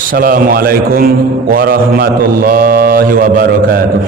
Assalamualaikum warahmatullahi wabarakatuh.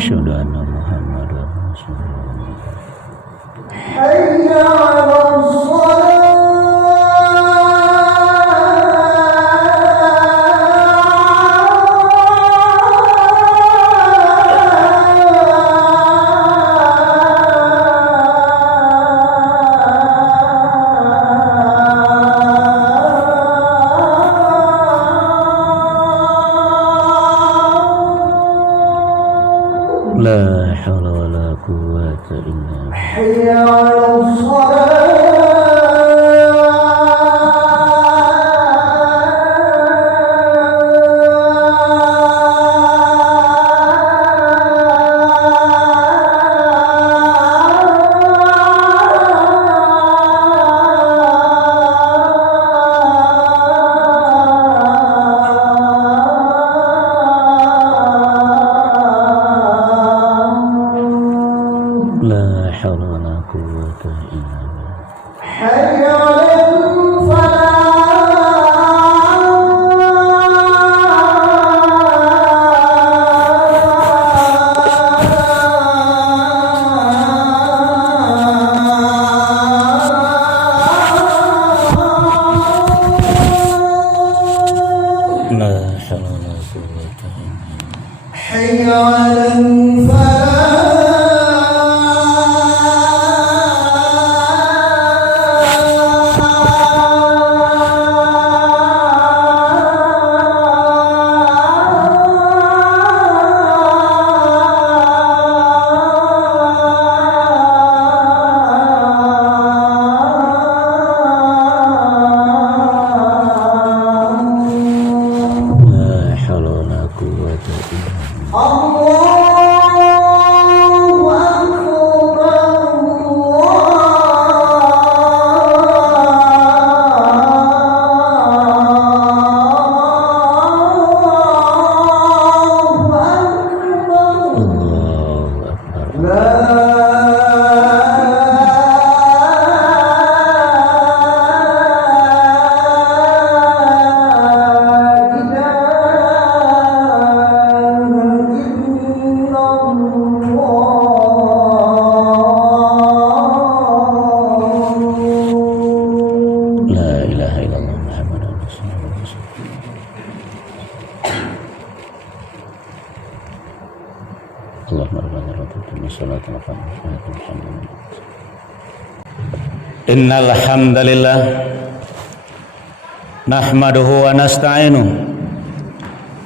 Asyhadu anna Muhammadar Rasulullah. Hayya 'alas La haula wala quwwata illa billah. hayya 'alas La haula wala quwwata illa billah. hayya 'alal La haula wala quwwata illa billah. hayya 'alal La haula wala quwwata illa billah. Allah Allahumma rabbana rabbana sallallahu alaihi wa sallam. Innal hamdalillah nahmaduhu wa nasta'inuhu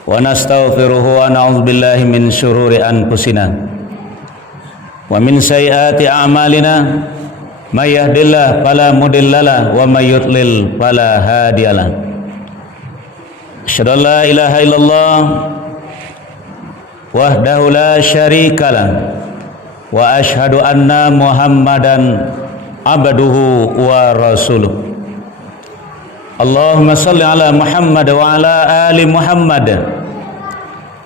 wa nastaghfiruhu wa na'udzu billahi min syururi anfusina wa min sayyiati a'malina may yahdihillahu fala mudhillalah wa may yudlil fala hadiyalah. Asyhadu an la ilaha illallah wahdahu la syarikalah wa asyhadu anna Muhammadan abduhu wa rasuluh. Allahumma salli ala Muhammad wa ala ali Muhammad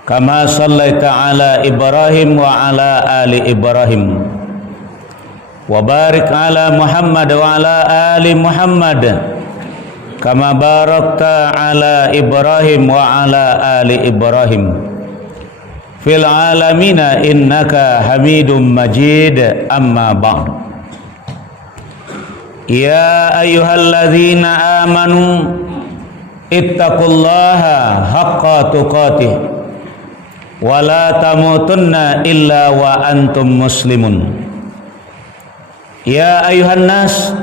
kama sallaita ala Ibrahim wa ala ali Ibrahim wa barik ala Muhammad wa ala ali Muhammad kama barakta ala Ibrahim wa ala ali Ibrahim fil alamina innaka Hamidum Majid. Amma ba'd. Ya ayyuhalladzina amanu ittaqullaha haqqa tuqatih wa la tamutunna illa wa antum muslimun. Ya ayyuhan nas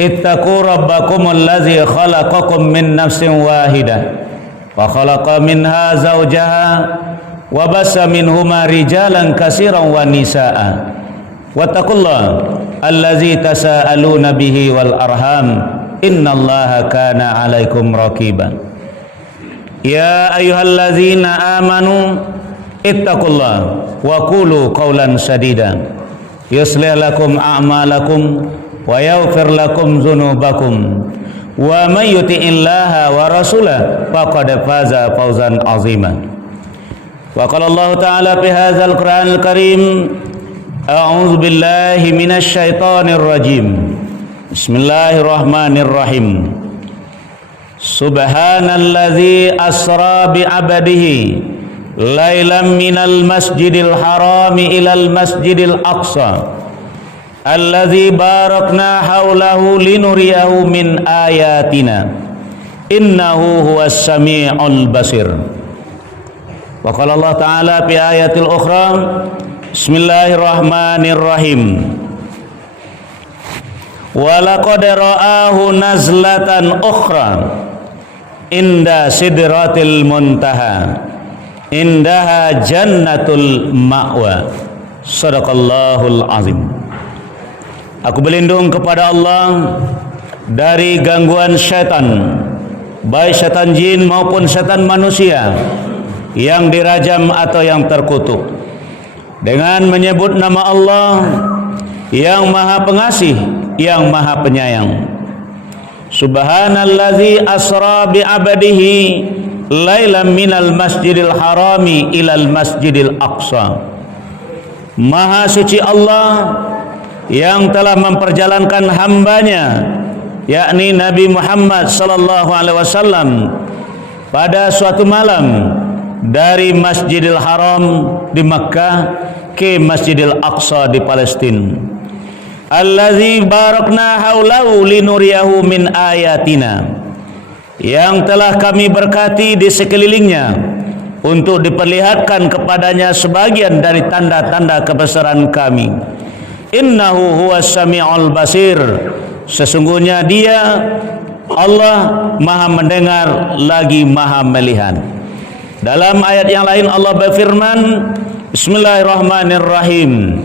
ittaqu rabbakumul ladzi khalaqakum min nafsin wahidah wa khalaqa minha zawjaha wa bassa minhuma rijalan katsiran wa nisaa'a wattaqullaha allazi tasaaluna bihi wal arham innallaha kana 'alaikum raqiba. Ya ayyuhallazina amanu ittaqullaha wa qulu qawlan sadida yuslih lakum a'malakum wa yaghfir lakum dzunubakum wa may yuti'illaha wa rasulahu faqad faza fawzan 'azima. Wa qala Allah ta'ala fi hadzal Qur'anil Karim a'udzu billahi minasy syaithanir rajim. Bismillahirrahmanirrahim. Subhanalladzi asra bi 'abdihi lailan minal masjidil harami ilal masjidil aqsa alladzi barakna haulahu linuriyahu min ayatina innahu huwas sami'ul basir. Wa qala Allah ta'ala fi ayatil ukhra Bismillahirrahmanirrahim. Wa laqad ra'ahu nazlatan ukhra inda sidratil muntaha indaha jannatul ma'wa. Shadaqallahul azim. Aku berlindung kepada Allah dari gangguan syaitan, baik syaitan jin maupun syaitan manusia yang dirajam atau yang terkutuk, dengan menyebut nama Allah yang Maha Pengasih, yang Maha Penyayang. Subhanalladzi asra bi 'abdihi lailan minal masjidil harami ilal masjidil aqsa. Maha suci Allah yang telah memperjalankan hambanya, yakni Nabi Muhammad sallallahu alaihi wasallam, pada suatu malam dari Masjidil Haram di Makkah ke Masjidil Aqsa di Palestina. Allazi barakna haulahu linuriyahu min ayatina, yang telah kami berkati di sekelilingnya untuk diperlihatkan kepadanya sebagian dari tanda-tanda kebesaran kami. Innahu huwas sami'ul basir. Sesungguhnya Dia Allah Maha mendengar lagi Maha melihat. Dalam ayat yang lain Allah berfirman, Bismillahirrahmanirrahim.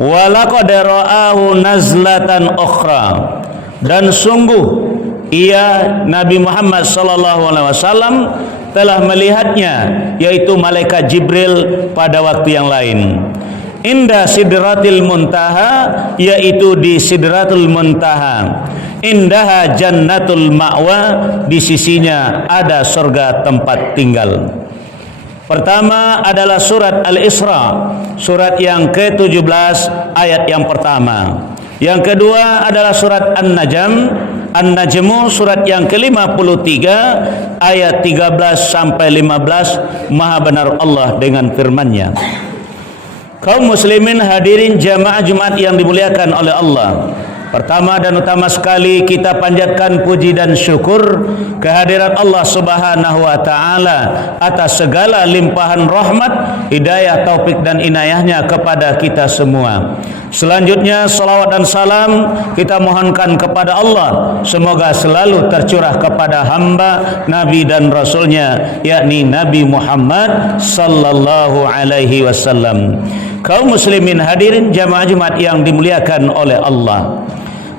Wa laqad ra'ahu nazlatan ukhra. Dan sungguh ia Nabi Muhammad sallallahu alaihi wasallam telah melihatnya, yaitu malaikat Jibril pada waktu yang lain. Inda sidratil muntaha, yaitu di sidratul muntaha. Indaha jannatul ma'wa, di sisinya ada surga tempat tinggal. Pertama adalah surat Al-Isra, surat yang ke-17 ayat yang pertama. Yang kedua adalah surat An-Najmu, surat yang ke-53 ayat 13 sampai 15. Maha benar Allah dengan firman-Nya. Kaum muslimin hadirin jamaah Jumat yang dimuliakan oleh Allah. Pertama dan utama sekali kita panjatkan puji dan syukur kehadirat Allah Subhanahu wa taala atas segala limpahan rahmat, hidayah, taufik dan inayahnya kepada kita semua. Selanjutnya salawat dan salam kita mohonkan kepada Allah, semoga selalu tercurah kepada hamba, nabi dan rasulnya, yakni Nabi Muhammad sallallahu alaihi wasallam. Kaum muslimin hadirin jamaah Jumat yang dimuliakan oleh Allah.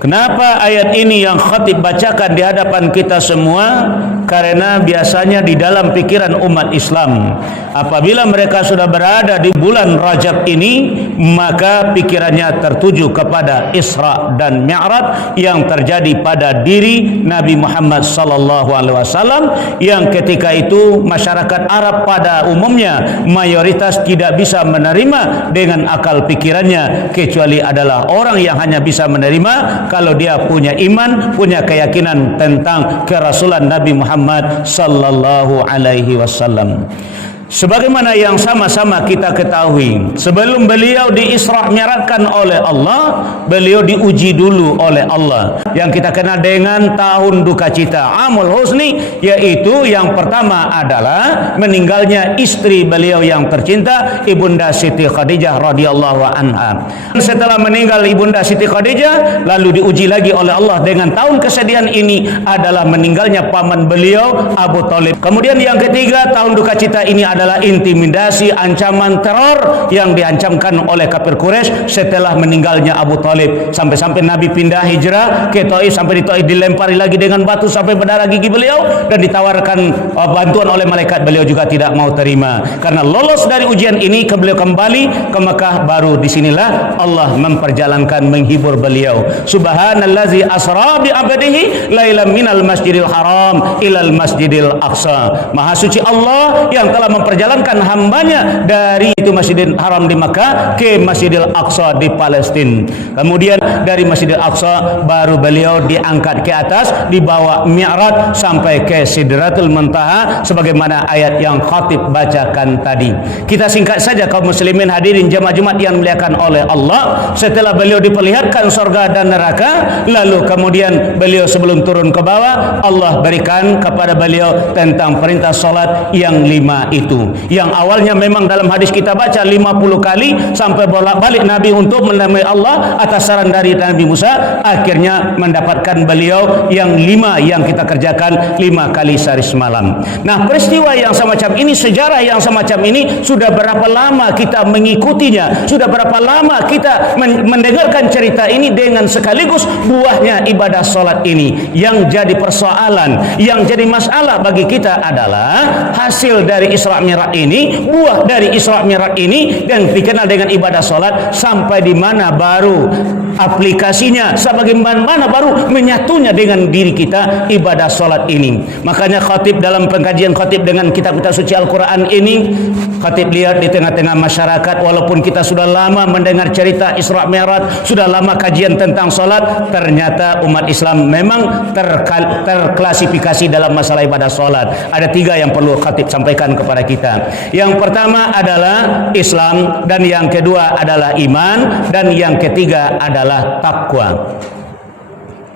Kenapa ayat ini yang khatib bacakan di hadapan kita semua? Karena biasanya di dalam pikiran umat Islam, apabila mereka sudah berada di bulan Rajab ini, maka pikirannya tertuju kepada Isra dan Mi'raj yang terjadi pada diri Nabi Muhammad sallallahu alaihi wasallam, yang ketika itu masyarakat Arab pada umumnya mayoritas tidak bisa menerima dengan akal pikirannya, kecuali adalah orang yang hanya bisa menerima kalau dia punya iman, punya keyakinan tentang kerasulan Nabi Muhammad sallallahu alaihi wasallam. Sebagaimana yang sama-sama kita ketahui, sebelum beliau diisra' mi'rajkan oleh Allah, beliau diuji dulu oleh Allah, yang kita kenal dengan tahun duka cita, Amul Husni, yaitu yang pertama adalah meninggalnya istri beliau yang tercinta, Ibunda Siti Khadijah radhiyallahu anha. Setelah meninggal Ibunda Siti Khadijah, lalu diuji lagi oleh Allah dengan tahun kesedihan ini adalah meninggalnya paman beliau Abu Thalib. Kemudian yang ketiga, tahun duka cita ini adalah intimidasi, ancaman teror yang diancamkan oleh kafir Quraisy setelah meninggalnya Abu Thalib, sampai-sampai Nabi pindah hijrah ke Taif, sampai di Taif dilempari lagi dengan batu sampai berdarah gigi beliau, dan ditawarkan bantuan oleh malaikat, beliau juga tidak mau terima. Karena lolos dari ujian ini, beliau kembali ke Mekah, baru disinilah Allah memperjalankan, menghibur beliau. Subhanallazi asra bi abdihi lailan minal masjidil haram ilal masjidil aqsa. Maha suci Allah yang telah memperjalankan hambanya dari itu Masjidil Haram di Makkah ke Masjidil Aqsa di Palestina. Kemudian dari Masjidil Aqsa baru beliau diangkat ke atas, dibawa Mi'raj sampai ke Sidratul Muntaha sebagaimana ayat yang khatib bacakan tadi. Kita singkat saja kaum muslimin hadirin jemaah Jumat yang dimuliakan oleh Allah. Setelah beliau diperlihatkan surga dan neraka, lalu kemudian beliau sebelum turun ke bawah, Allah berikan kepada beliau tentang perintah salat yang 5 itu, yang awalnya memang dalam hadis kita baca 50 kali sampai bolak-balik Nabi untuk menemui Allah atas saran dari Nabi Musa, akhirnya mendapatkan beliau yang 5 yang kita kerjakan 5 kali sehari semalam. Nah, peristiwa yang semacam ini, sejarah yang semacam ini, sudah berapa lama kita mengikutinya, sudah berapa lama kita mendengarkan cerita ini, dengan sekaligus buahnya ibadah solat ini. Yang jadi persoalan, yang jadi masalah bagi kita adalah hasil dari Isra Mi'raj ini, buah dari Isra Mi'raj ini yang dikenal dengan ibadah solat, sampai di mana baru aplikasinya, sebagaimana baru menyatunya dengan diri kita ibadah solat ini. Makanya khatib dalam pengkajian khatib dengan kitab-kitab suci Al-Quran ini, khatib lihat di tengah-tengah masyarakat, walaupun kita sudah lama mendengar cerita Isra Mi'raj, sudah lama kajian tentang solat, ternyata umat Islam memang terklasifikasi dalam masalah ibadah solat. Ada 3 yang perlu khatib sampaikan kepada kita. Yang pertama adalah Islam, dan yang kedua adalah iman, dan yang ketiga adalah takwa.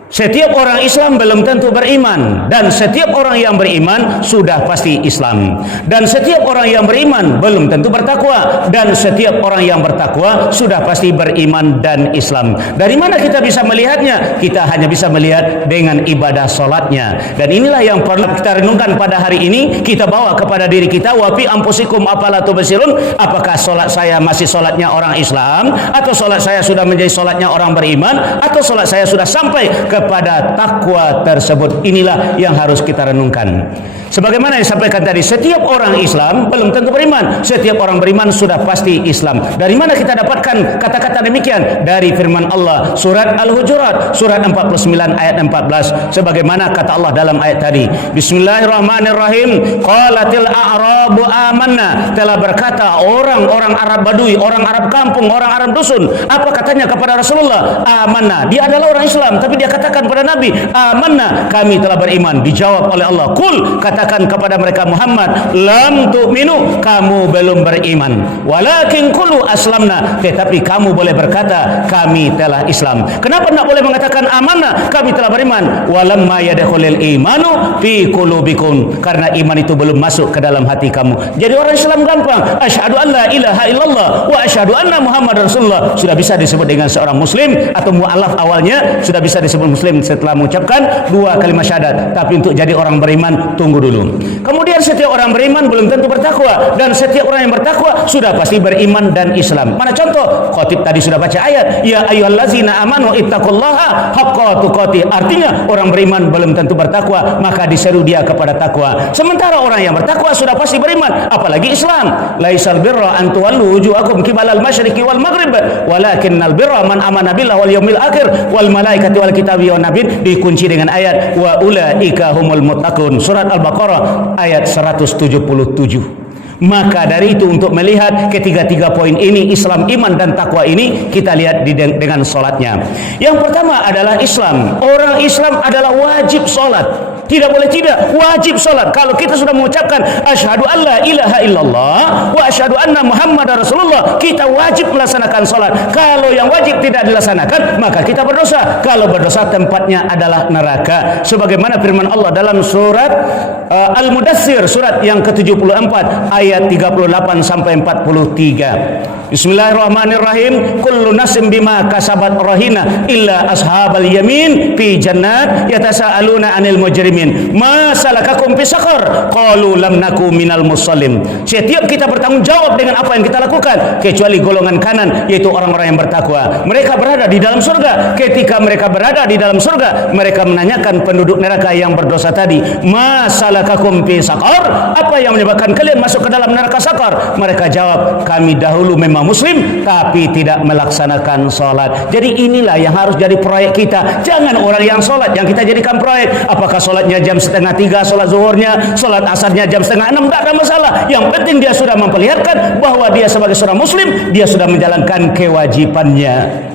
Setiap orang Islam belum tentu beriman, dan setiap orang yang beriman sudah pasti Islam, dan setiap orang yang beriman belum tentu bertakwa, dan setiap orang yang bertakwa sudah pasti beriman dan Islam. Dari mana kita bisa melihatnya? Kita hanya bisa melihat dengan ibadah solatnya, dan inilah yang perlu kita renungkan pada hari ini. Kita bawa kepada diri kita, wa fi anfusikum afala tubsirun. Apakah solat saya masih solatnya orang Islam, atau solat saya sudah menjadi solatnya orang beriman, atau solat saya sudah sampai kepada takwa tersebut? Inilah yang harus kita renungkan. Sebagaimana disampaikan tadi, setiap orang Islam belum tentu beriman, setiap orang beriman sudah pasti Islam. Dari mana kita dapatkan kata-kata demikian? Dari firman Allah surat Al-Hujurat surat 49 ayat 14, sebagaimana kata Allah dalam ayat tadi, Bismillahirrahmanirrahim, qalatil a'rabu amanna. Telah berkata orang-orang Arab Badui, orang Arab kampung, orang Arab dusun, apa katanya kepada Rasulullah? Amanna. Dia adalah orang Islam, tapi dia kata mengatakan pada Nabi, amanna, kami telah beriman. Dijawab oleh Allah, kul, katakan kepada mereka Muhammad, lam tu'minu, kamu belum beriman, walakin qulu aslamna, tetapi kamu boleh berkata kami telah Islam. Kenapa tidak boleh mengatakan amanna, kami telah beriman, walamma yadkhulul imanu fi qulubikum, karena iman itu belum masuk ke dalam hati kamu. Jadi orang Islam gampang, asyhadu an la ilaha illallah wa asyhadu anna muhammadar rasulullah, sudah bisa disebut dengan seorang muslim, atau mualaf awalnya sudah bisa disebut muslim setelah mengucapkan dua kalimat syahadat. Tapi untuk jadi orang beriman, tunggu dulu. Kemudian setiap orang beriman belum tentu bertakwa, dan setiap orang yang bertakwa sudah pasti beriman dan Islam. Mana contoh? Khatib tadi sudah baca ayat, ya ayyuhallazina amanu ittaqullaha haqqa tuqatih. Artinya orang beriman belum tentu bertakwa, maka diseru dia kepada takwa. Sementara orang yang bertakwa sudah pasti beriman, apalagi Islam. Laisal birra an tuwallu wujuhakum qibalal masyriqi wal maghrib, walakinnal birra man amana billahi wal yaumil akhir wal malaikati wal kitabi wan nabiyyin, dikunci dengan ayat wa ulaika humul muttaqun, surat Al-Baqarah ayat 177. Maka dari itu, untuk melihat ketiga-tiga poin ini, Islam, iman, dan takwa ini, kita lihat dengan solatnya. Yang pertama adalah Islam. Orang Islam adalah wajib solat, tidak boleh tidak, wajib solat. Kalau kita sudah mengucapkan asyhadu an la ilaha illallah wa asyhadu anna muhammadar rasulullah, kita wajib melaksanakan solat. Kalau yang wajib tidak dilaksanakan, maka kita berdosa. Kalau berdosa, tempatnya adalah neraka. Sebagaimana firman Allah dalam surat Al-Mudaththir, surat yang ke-74 ayat 38 sampai 43. Bismillahirrahmanirrahim. Kullu nafsin bima kasabat rahina illa ashabal yamin fi jannat yatasaaluna 'anil mujrimin ma salakakum fi saqar qalu lam naku minal musallin. Setiap kita bertanggung jawab dengan apa yang kita lakukan, kecuali golongan kanan, yaitu orang-orang yang bertakwa. Mereka berada di dalam surga. Ketika mereka berada di dalam surga, mereka menanyakan penduduk neraka yang berdosa tadi, ma salakakum fi saqar, apa yang menyebabkan kalian masuk ke dalam neraka sakar? Mereka jawab, kami dahulu memang muslim tapi tidak melaksanakan sholat. Jadi inilah yang harus jadi proyek kita. Jangan orang yang sholat yang kita jadikan proyek. Apakah sholatnya jam 2:30, sholat zuhurnya, sholat asarnya jam 5:30, tidak ada masalah. Yang penting dia sudah memperlihatkan bahwa dia sebagai seorang muslim, dia sudah menjalankan kewajibannya.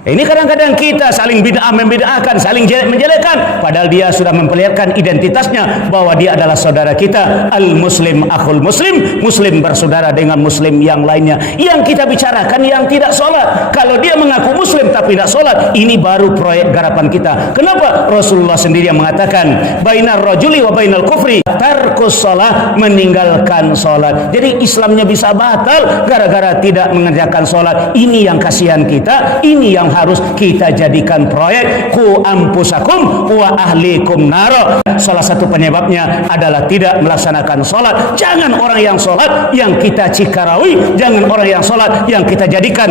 Ini kadang-kadang kita saling bid'ah membid'ahkan, saling jelek menjelekkan, padahal dia sudah memperlihatkan identitasnya bahwa dia adalah saudara kita. Al-muslim akhul muslim, muslim bersaudara dengan muslim yang lainnya. Yang kita bicarakan yang tidak sholat. Kalau dia mengaku muslim tapi tidak sholat, ini baru proyek garapan kita. Kenapa? Rasulullah sendiri yang mengatakan, bainar rajuli wa bainal kufri tarkus sholat, meninggalkan sholat. Jadi Islamnya bisa batal gara-gara tidak mengerjakan sholat. Ini yang kasihan kita, ini yang harus kita jadikan proyek. Ku ampusakum wa ahlikum naro. Salah satu penyebabnya adalah tidak melaksanakan sholat. Jangan orang yang sholat yang kita cikarawi, jangan orang yang sholat yang kita jadikan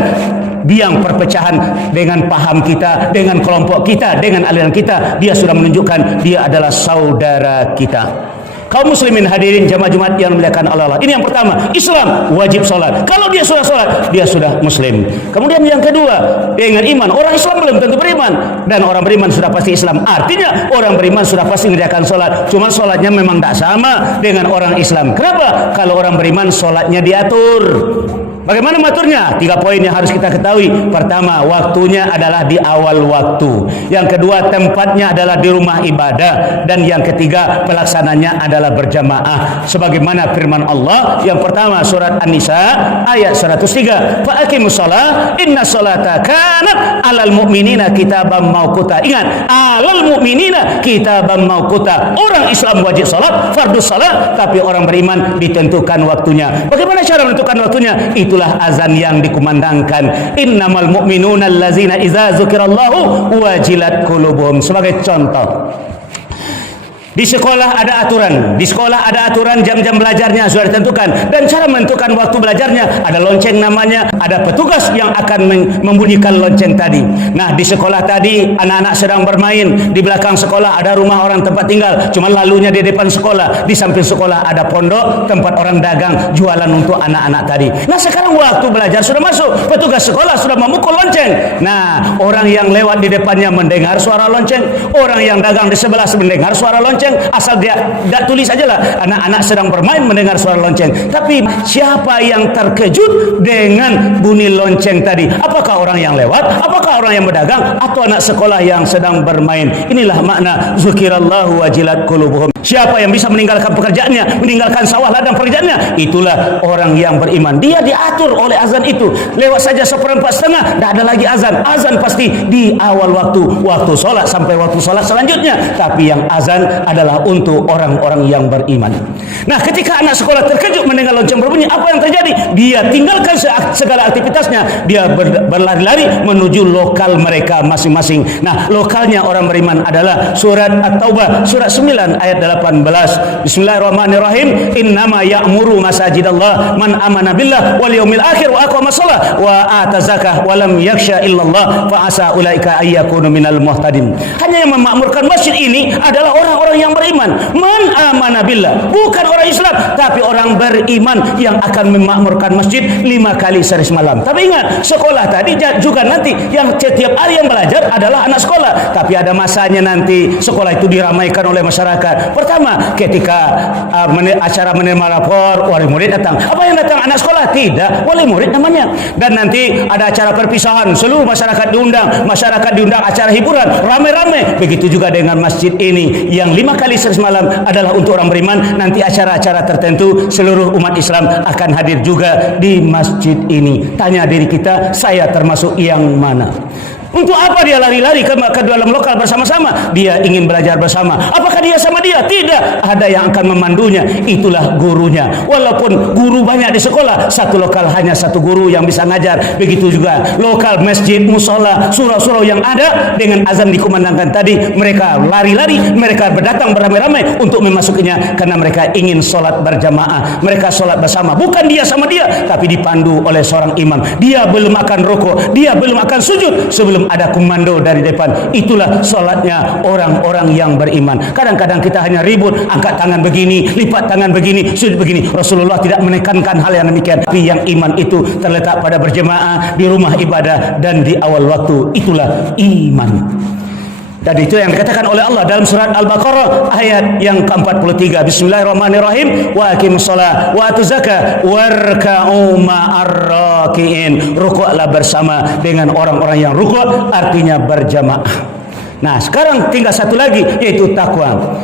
biang perpecahan dengan paham kita, dengan kelompok kita, dengan aliran kita. Dia sudah menunjukkan dia adalah saudara kita. Kaum muslimin hadirin jamaah Jumat yang dimuliakan Allah. Ini yang pertama, Islam wajib sholat. Kalau dia sudah sholat, dia sudah muslim. Kemudian yang kedua, dengan iman. Orang Islam belum tentu beriman, dan orang beriman sudah pasti Islam. Artinya orang beriman sudah pasti mengerjakan sholat. Cuma sholatnya memang tak sama dengan orang Islam. Kenapa? Kalau orang beriman sholatnya diatur. Bagaimana mengaturnya? 3 poin yang harus kita ketahui. Pertama, waktunya adalah di awal waktu. Yang kedua, tempatnya adalah di rumah ibadah. Dan yang ketiga, pelaksananya adalah berjamaah. Sebagaimana firman Allah yang pertama, surat An-Nisa ayat 103. Fa'aqimus shalah, inna sholata kanat alal mu'minina kitaban mauquta. Ingat, alal mu'minina kitaban mauquta. Orang Islam wajib salat, fardhu salat, tapi orang beriman ditentukan waktunya. Bagaimana cara menentukan waktunya? Itulah azan yang dikumandangkan. Innamal mu'minuna allazina idza dzukirallahu wajilat qulubuhum. Sebagai contoh, di sekolah ada aturan. Di sekolah ada aturan, jam-jam belajarnya sudah ditentukan. Dan cara menentukan waktu belajarnya, ada lonceng namanya, ada petugas yang akan membunyikan lonceng tadi. Nah, di sekolah tadi anak-anak sedang bermain. Di belakang sekolah ada rumah orang tempat tinggal. Cuma lalunya di depan sekolah. Di samping sekolah ada pondok, tempat orang dagang jualan untuk anak-anak tadi. Nah, sekarang waktu belajar sudah masuk. Petugas sekolah sudah memukul lonceng. Nah, orang yang lewat di depannya mendengar suara lonceng. Orang yang dagang di sebelah mendengar suara lonceng. lonceng, asal dia tidak tulis sajalah anak-anak sedang bermain mendengar suara lonceng. Tapi siapa yang terkejut dengan bunyi lonceng tadi? Apakah orang yang lewat? Apakah orang yang berdagang? Atau anak sekolah yang sedang bermain? Inilah makna zukirallahu wajilat qulubuhum. Siapa yang bisa meninggalkan pekerjaannya, meninggalkan sawah ladang pekerjaannya, itulah orang yang beriman. Dia diatur oleh azan itu. Lewat saja 1:45, tidak ada lagi azan. Azan pasti di awal waktu solat sampai waktu solat selanjutnya. Tapi yang azan adalah untuk orang-orang yang beriman. Nah, ketika anak sekolah terkejut mendengar lonceng berbunyi, apa yang terjadi? Dia tinggalkan segala aktivitasnya. Dia berlari-lari menuju lokal mereka masing-masing. Nah, lokalnya orang beriman adalah surat At-Taubah, surat 9 ayat 18. Bismillahirrahmanirrahim. Innama ya'muru masajidallah man amana billah wal yaumil akhir wa aqama shalah wa ata zakah wa lam yakhsha illallah fa asa ulaika ayyakunu minal muhtadin. Hanya yang memakmurkan masjid ini adalah orang-orang yang beriman. Man amana billah, bukan orang Islam, tapi orang beriman yang akan memakmurkan masjid 5 kali sehari semalam. Tapi ingat, sekolah tadi juga nanti yang setiap hari yang belajar adalah anak sekolah. Tapi ada masanya nanti sekolah itu diramaikan oleh masyarakat. Pertama, ketika acara menerima rapor, wali murid datang. Apa yang datang? Anak sekolah? Tidak, wali murid namanya. Dan nanti ada acara perpisahan, seluruh masyarakat diundang acara hiburan, ramai-ramai. Begitu juga dengan masjid ini yang 5 kali sehari semalam adalah untuk orang beriman. Nanti acara-acara tertentu seluruh umat Islam akan hadir juga di masjid ini. Tanya diri kita, saya termasuk yang mana? Untuk apa dia lari-lari ke dalam lokal bersama-sama? Dia ingin belajar bersama. Apakah dia sama dia? Tidak. Ada yang akan memandunya. Itulah gurunya. Walaupun guru banyak di sekolah, satu lokal hanya satu guru yang bisa ngajar. Begitu juga lokal, masjid, musola, surau-surau yang ada dengan azan dikumandangkan tadi, mereka lari-lari, mereka berdatang beramai-ramai untuk memasukinya karena mereka ingin sholat berjamaah. Mereka sholat bersama. Bukan dia sama dia, tapi dipandu oleh seorang imam. Dia belum akan rukuk, dia belum akan sujud sebelum ada komando dari depan. Itulah solatnya orang-orang yang beriman. Kadang-kadang kita hanya ribut, angkat tangan begini, lipat tangan begini, sujud begini. Rasulullah tidak menekankan hal yang demikian. Tapi yang iman itu terletak pada berjemaah di rumah ibadah dan di awal waktu. Itulah iman. Dan itu yang dikatakan oleh Allah dalam surat Al-Baqarah ayat yang ke-43. Bismillahirrahmanirrahim. Wa aqimus shalah wa atuz zakah warka'u ma'ar raki'in. Rukuklah bersama dengan orang-orang yang rukuk, artinya berjamaah. Nah, sekarang tinggal satu lagi, yaitu takwa.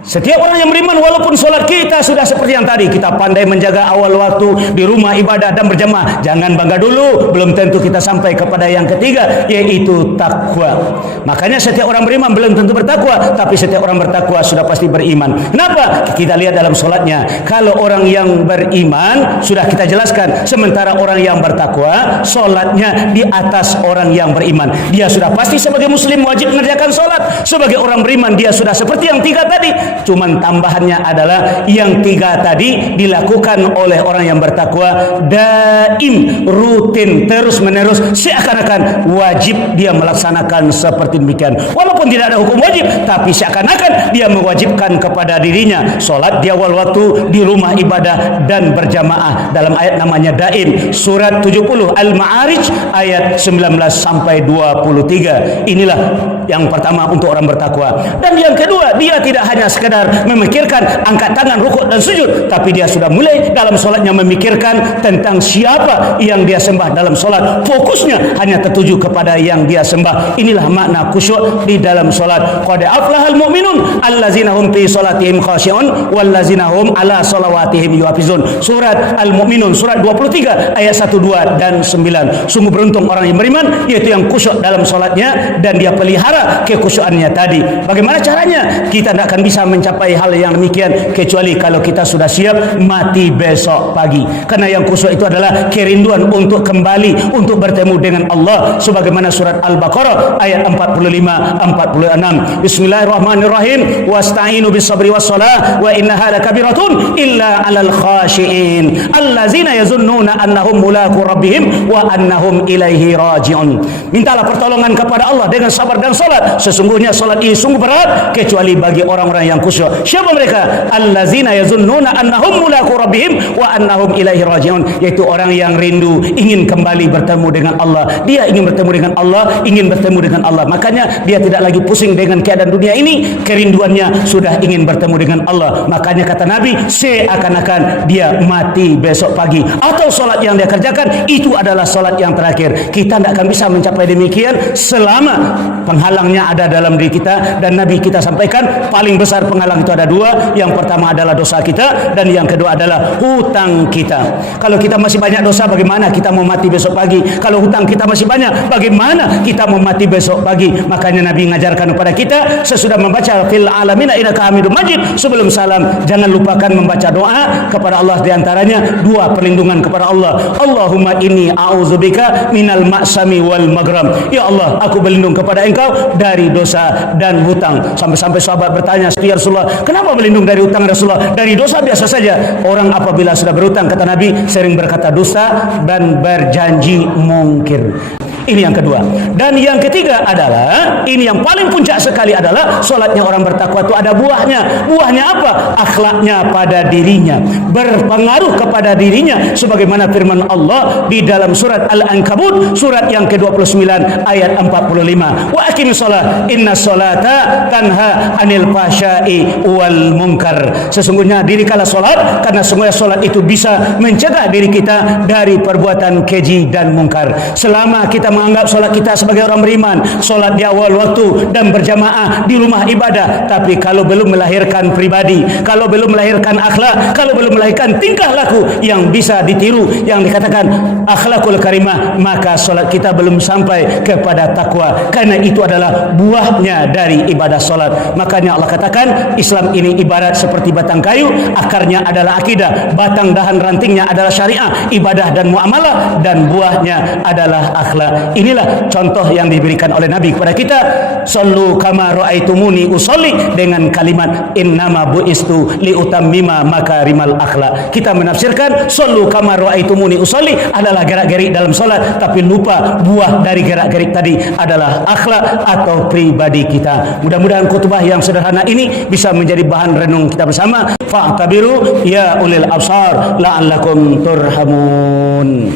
Setiap orang yang beriman, walaupun solat kita sudah seperti yang tadi, kita pandai menjaga awal waktu di rumah ibadah dan berjamaah, jangan bangga dulu, belum tentu kita sampai kepada yang ketiga, yaitu takwa. Makanya setiap orang beriman belum tentu bertakwa, tapi setiap orang bertakwa sudah pasti beriman. Kenapa? Kita lihat dalam solatnya. Kalau orang yang beriman sudah kita jelaskan, sementara orang yang bertakwa solatnya di atas orang yang beriman. Dia sudah pasti sebagai muslim wajib mengerjakan solat. Sebagai orang beriman dia sudah seperti yang tiga tadi. Cuman tambahannya adalah yang tiga tadi dilakukan oleh orang yang bertakwa daim, rutin, terus menerus, seakan-akan wajib dia melaksanakan seperti demikian. Walaupun tidak ada hukum wajib, tapi seakan-akan dia mewajibkan kepada dirinya solat di awal waktu, di rumah ibadah dan berjamaah. Dalam ayat namanya daim, surat 70 Al-Ma'arij ayat 19 sampai 23. Inilah yang pertama untuk orang bertakwa. Dan yang kedua, dia tidak hanya sekedar memikirkan angkat tangan, rukuk dan sujud, tapi dia sudah mulai dalam solatnya memikirkan tentang siapa yang dia sembah dalam solat. Fokusnya hanya tertuju kepada yang dia sembah. Inilah makna khusyuk di dalam solat. Qad aflahal mu'minun allazina hum fi salatihim khashi'un wallazina hum ala salawatihim yuhafizun. Surat Al-Mu'minun surat 23 ayat 1, 2 dan 9. Sungguh beruntung orang yang beriman, yaitu yang khusyuk dalam solatnya dan dia pelihara kekhusyukannya tadi. Bagaimana caranya? Kita tidak akan bisa mencapai hal yang demikian kecuali kalau kita sudah siap mati besok pagi. Karena yang khusyuk itu adalah kerinduan untuk kembali, untuk bertemu dengan Allah, sebagaimana surat Al-Baqarah ayat 45-46. Bismillahirrahmanirrahim. Wasta'inu bis-sabri was-salah wa innaha lakabiratun illa 'alal khashiin allazina yazunnuna annahum mulaqu rabbihim wa annahum ilaihi raji'un. Mintalah pertolongan kepada Allah dengan sabar dan salat. Sesungguhnya salat ini sungguh berat kecuali bagi orang-orang yang yang khusyuk. Siapa mereka? Allazina yazunnuna annahum mulaqu rabbihim wa annahum ilaihi raji'un, yaitu orang yang rindu ingin kembali bertemu dengan Allah. Dia ingin bertemu dengan Allah, ingin bertemu dengan Allah. Makanya dia tidak lagi pusing dengan keadaan dunia ini, kerinduannya sudah ingin bertemu dengan Allah. Makanya kata Nabi, seakan-akan dia mati besok pagi, atau solat yang dia kerjakan itu adalah solat yang terakhir. Kita tidak akan bisa mencapai demikian selama penghalangnya ada dalam diri kita. Dan Nabi kita sampaikan paling besar penghalang itu ada dua. Yang pertama adalah dosa kita, dan yang kedua adalah hutang kita. Kalau kita masih banyak dosa, bagaimana kita mau mati besok pagi? Kalau hutang kita masih banyak, bagaimana kita mau mati besok pagi? Makanya Nabi mengajarkan kepada kita sesudah membaca fil alamina innaka hamidum majid, sebelum salam jangan lupakan membaca doa kepada Allah. Di antaranya dua perlindungan kepada Allah. Allahumma inni a'udzubika minal ma'sami wal maghram. Ya Allah, aku berlindung kepada Engkau dari dosa dan hutang. Sampai-sampai sahabat bertanya, ya Rasulullah, kenapa berlindung dari hutang Rasulullah? Dari dosa biasa saja. Orang apabila sudah berhutang, kata Nabi, sering berkata dusta dan berjanji mungkir. Ini yang kedua. Dan yang ketiga adalah, ini yang paling puncak sekali adalah solatnya orang bertakwa itu ada buahnya. Buahnya apa? Akhlaknya pada dirinya, berpengaruh kepada dirinya, sebagaimana firman Allah di dalam surat Al-Ankabut surat yang ke-29 ayat 45. Wa aqimis shalah inna sholata tanha anil fahsya'i wal munkar. Sesungguhnya dirikanlah solat, karena sesungguhnya solat itu bisa mencegah diri kita dari perbuatan keji dan mungkar. Selama kita menganggap solat kita sebagai orang beriman, solat di awal waktu dan berjamaah di rumah ibadah, tapi kalau belum melahirkan pribadi, kalau belum melahirkan akhlak, kalau belum melahirkan tingkah laku yang bisa ditiru, yang dikatakan akhlakul karimah, maka solat kita belum sampai kepada takwa, karena itu adalah buahnya dari ibadah solat. Makanya Allah katakan Islam ini ibarat seperti batang kayu, akarnya adalah akidah, batang dahan rantingnya adalah syariah, ibadah dan muamalah, dan buahnya adalah akhlak. Inilah contoh yang diberikan oleh Nabi kepada kita. Sallu kama ra'aitumuni usolli, dengan kalimat innama bu'istu liutammima makarimal akhlak. Kita menafsirkan sallu kama ra'aitumuni usolli adalah gerak-gerik dalam solat, tapi lupa buah dari gerak-gerik tadi adalah akhlak atau pribadi kita. Mudah-mudahan khutbah yang sederhana ini bisa menjadi bahan renung kita bersama. Fa'tabiru ya ulil absar la'allakum turhamun.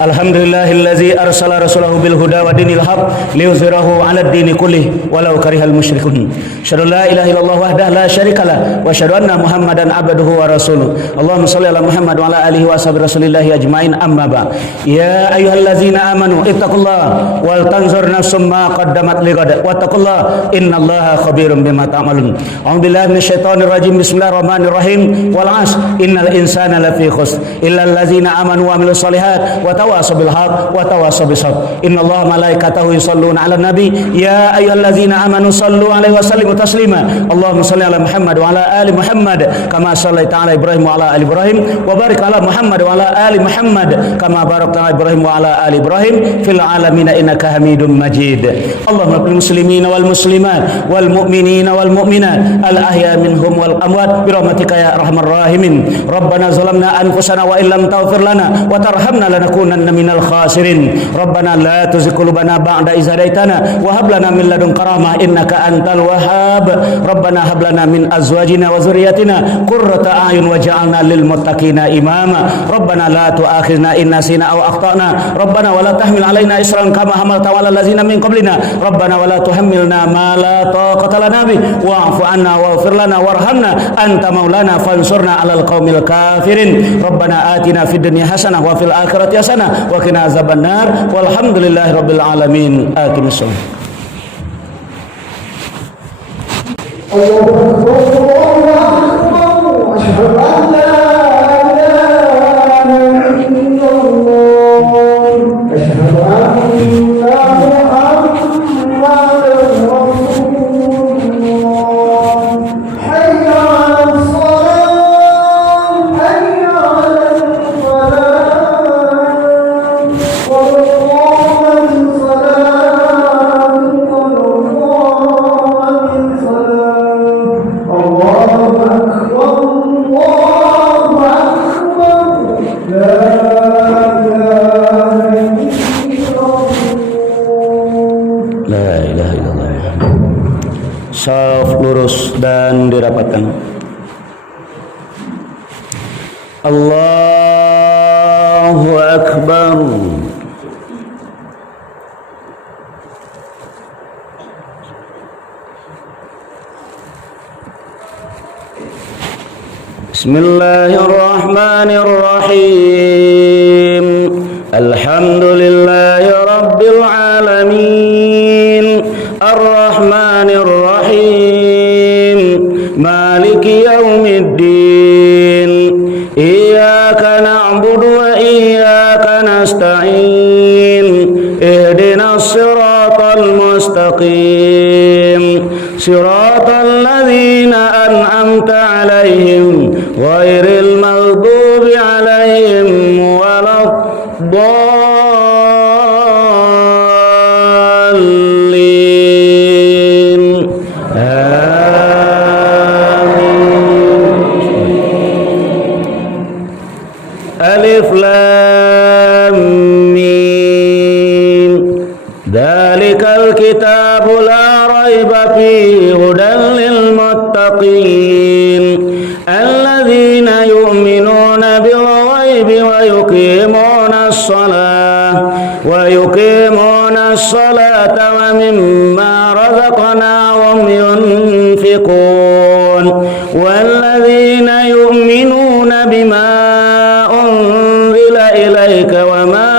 Alhamdulillahillazi arsala rasulahu bil huda wa dinil haq liyuzhirahu 'alad dini kullih walau karihal musyrikun. Asyhadu la ilaha illallah wahdahu la syarikalah wa asyhadu anna Muhammadan abduhu wa rasuluh. Allahumma shalli ala Muhammad wa ala alihi wa ashabi rasulillah ajmain, amma ba. Ya ayyuhallazina amanu ittaqullaha wal tanzur nafsum ma qaddamat lighad wattaqullaha innallaha khabirum bima ta'malun. A'udzu billahi minasyaitonir rajim. Bismillahirrahmanirrahim. Wal 'ashr innal insana lafi khusr illal ladzina amanu wa 'amilus shalihat wa tawasaw bil haqq wa tawasaw bis sabr. Innallaha malaikatahu yusholluna 'alan nabi ya ayyuhallazina amanu shallu 'alaihi wa sallimu taslima. Allahumma shalli 'ala Muhammad wa 'ala ali Muhammad kama shallaita 'ala Ibrahim wa 'ala ali Ibrahim wa barik 'ala Muhammad wa 'ala ali Muhammad kama barakta 'ala Ibrahim wa 'ala ali Ibrahim fil 'alamin innaka Hamidum Majid. Allahumma lil muslimina wal muslimat wal mu'minina wal mu'minat al ahya minhum wal amwat bi rahmatika ya arhamar rahimin. Rabbana zalamna anfusana wa illam taghfir lana wa tarhamna lanakunanna minal khasirin. Rabbana la tuzigh qulubana ba'da idh hadaitana wa hab lana min ladunka rahmah innaka antal wahhab. Rabbana hab lana min azwajina wa dhurriyyatina qurrata a'yun waj'alna lil muttaqina imama. Rabbana la tu'akhidhna in nasina aw akhtana. Rabbana wa la tahmil 'alaina isran kama hamalta 'alal ladzina min qablina. Rabbana wa la tuhammilna ma la taqata lana bih wa'fu 'anna waghfir lana warhamna anta maulana fansurna 'alal qaumil kafirin. Rabbana atina fid dunya hasanah wa fil akhirati hasanah wa qina azabannar walhamdulillahi rabbil alamin. Aqimus shalah. Allahu akbar. Asyhadu an la ilaha illallah. Asyhadu anna Muhammadan rasulullah. Hayya 'alas shalah, hayya 'alal falah. Allah La ilaha illallah. Saf lurus dan dirapatkan. Allahu Akbar. Bismillahirrahmanirrahim. Alhamdulillahi rabbil alamin. Ar-Rahmanir Rahim. Maliki yaumiddin. Iyyaka na'budu wa iyyaka nasta'in. Ihdinas siratal mustaqim. Siratal ladzina an'amta 'alaihim ghairil maghdubi 'alaihim waladdallin. Amin. Alif lam mim. Dzalikal kitabu la raiba fihi hudan lil muttaqin alladzina yu'minuna bil ghaibi wa yuqimuna as-salata wa mimma razaqnahum yunfiqun walladzina yu'minuna bima unzila ilayka wa ma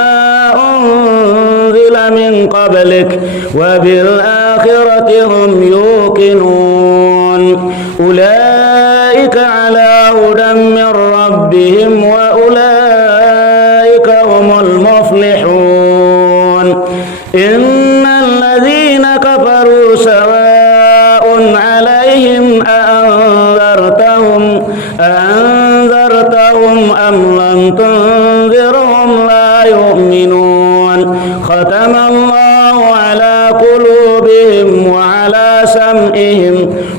min qablik wa bil akhirati hum yuqinun ulaika ala hudan min rabbihim wa ulaika humul muflihun innal ladzina kafaru sawa'un 'alaihim anzartahum am lam tunzirhum la yu'minun. ختم الله على قلوبهم وعلى سمعهم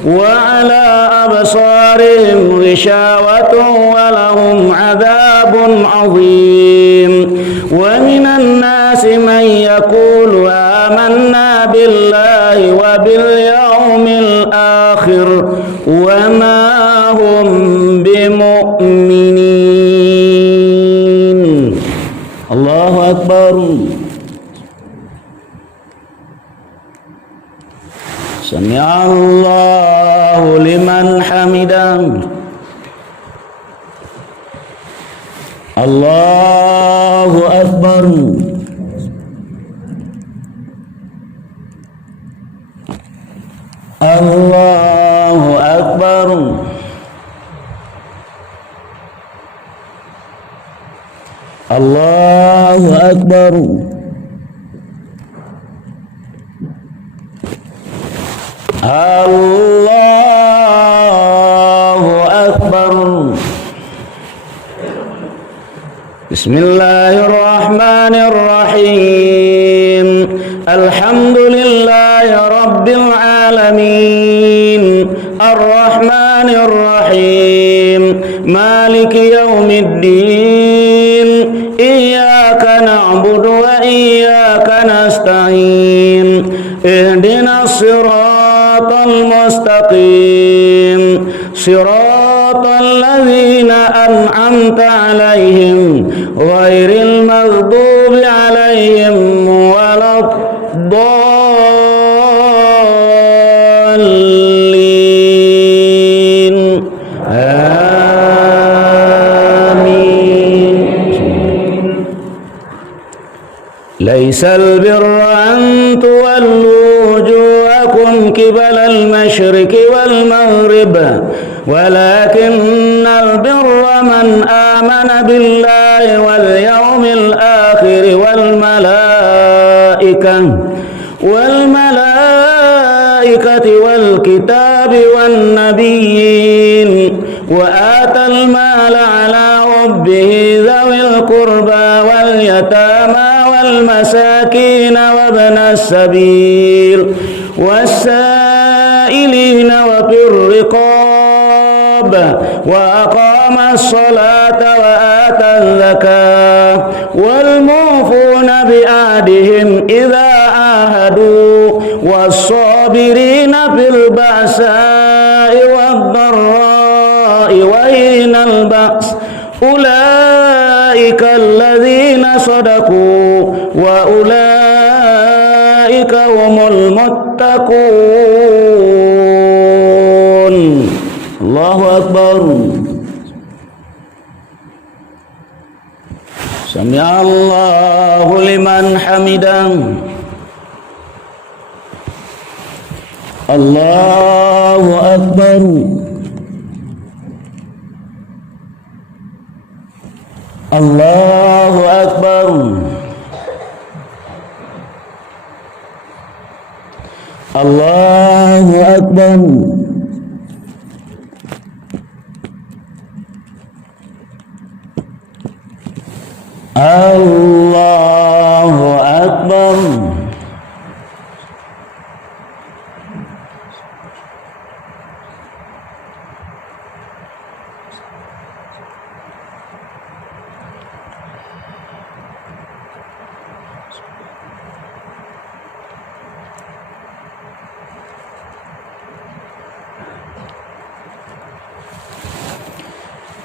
وعلى أبصارهم غشاوة ولهم عذاب عظيم ومن الناس من يقول آمنا بالله وباليوم الآخر وما هم بمؤمنين. الله أكبر. Sami'allahu liman hamidah. Allahu Akbar. Allahu Akbar. Allahu Akbar. Allahu Akbar. Bismillahirrahmanirrahim. Alhamdulillahi rabbil alamin. Ar-Rahmanir Rahim. Maliki yaumiddin. Iyyaka na'budu wa iyyaka nasta'in. Ihdinas siratal mustaqim. Siratal ladzina an'amta 'alaihim ghairil maghdubi 'alaihim waladdallin. Amin. Laisal birra an tuwallu wujuhakum qibalal masyriqi wal maghrib walakinnal birra man amana billahi wal yawmil akhir wal malaikati wal kitabi wan nabiyyin wa atal mala ala rabbihi dhawil qurba wal yatama wal masakin wa ibnas sabil was-sa'ilina wa fir riqab wa aqama as-salata wa ata az-zakata wal mufuna bi ahdihim idza ahadu was-sabirina fil ba'sa'i wad-dharra'i wa hinal ba's ulaika alladzina sadaqu wa ulaika humul muttaqun. Allahu akbar. Sami'allahu liman hamidah. Allahu akbar. Allahu akbar. Allahu akbar. Allahu akbar.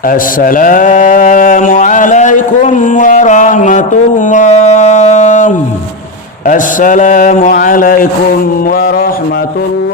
Assalamualaikum warahmatullahi. Assalamualaikum warahmatullahi.